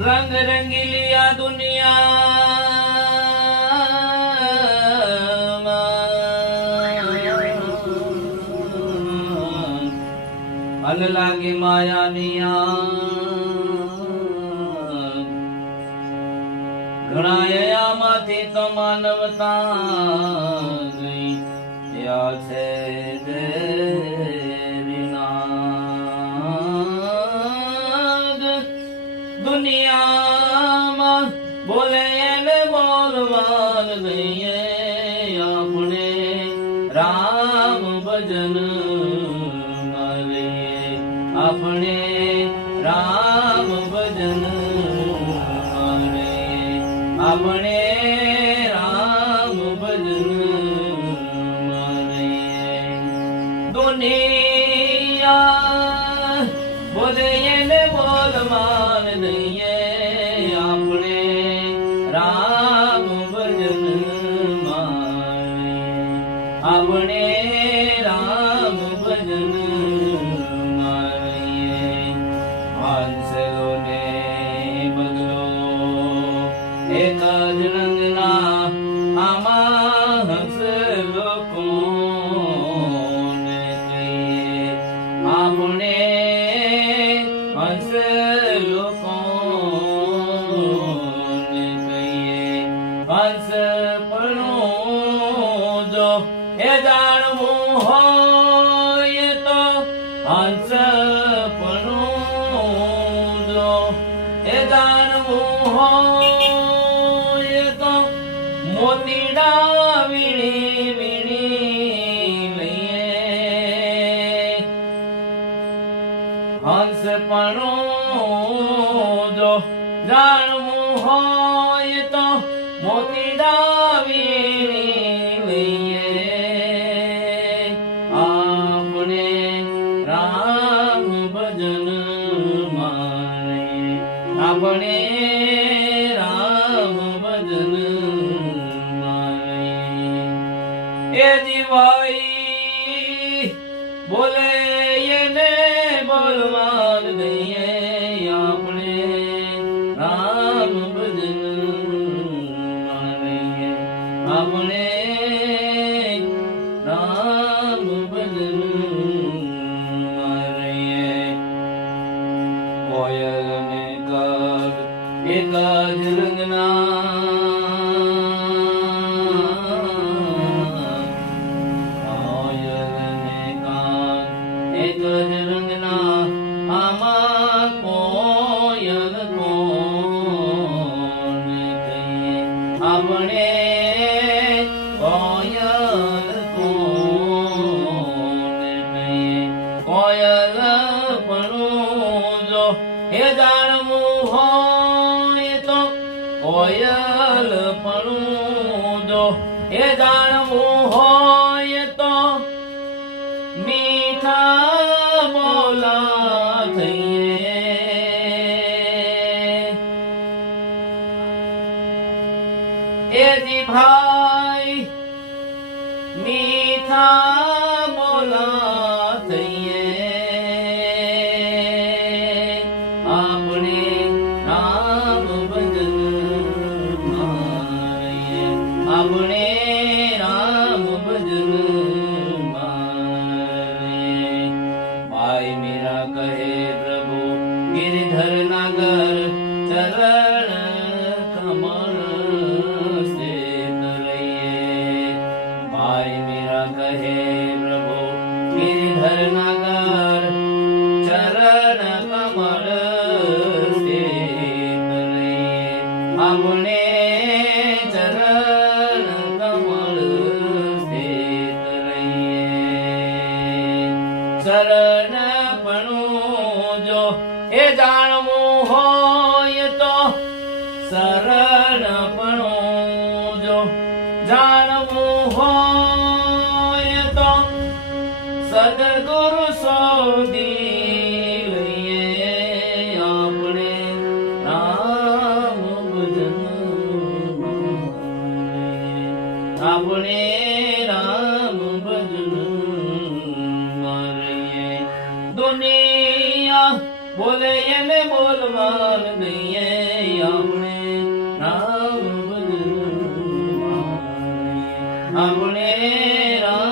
रंग रंगीलिया दुनिया अन लागे माया निया घणाया माथी तो मानवता गई या छे दुनिया में बोले ने बोलवान दઈએ अपने राम भजन मारिए अपने राम भजन मारिए अपने राम भजन मारिए दुनिया बोले ने बोलवान दઈએ अपने राम भजन मारिए अपने राम भजन मारिए हंसलो ने बदलो एक रंगना आमा हंसलो कोण कहिए अपने हंसलो कोण कहिए हंस पणो जो ए जाणवू होय तो हंस पणो जो ए जाणवू होय तो मोतीडा वीणी वीणी लઈએ हंस पणो जो जाणवू होय तो मोतीडा वीणी लઈએ अपने राम भजन मारिए अपने राम भजन मारिए ए जीवाई बोले ये ने बोलवान दઈએ अपने राम भजन मारिए अपने राम भजन मारिए कोयल ने काग एक रंगना कोयल ने काग एक रंगना आमा कोयल कोण कहिए अपने कोयल कोण कहिए कोयल पणो जो हे जाणवू होय तो कोयल पणो जो हे जाणवू होय तो मीठा बोला थઈએ ए जी भाई मीठा बोला थઈએ अपने राम भजन मारिए अपने राम भजन मारिए भाई मेरा कहे प्रभु गिरधर नगर चरण कमल से तरइए भाई मेरा कहे प्रभु गिरधर नगर चरण कमल से तरइए अपने चरण कमल से तरइए शरण पणो जो ए जाणवू होय तो शरण पणो जो जाणवू होय तो सदगुरु सोदी लઈએ अपने राम भजन मारिए अपने राम भजन मारिए दुनिया બોલે એને બોલવાન દઈએ આપણે નામ ભજનમાં રહીએ. આપણે રામ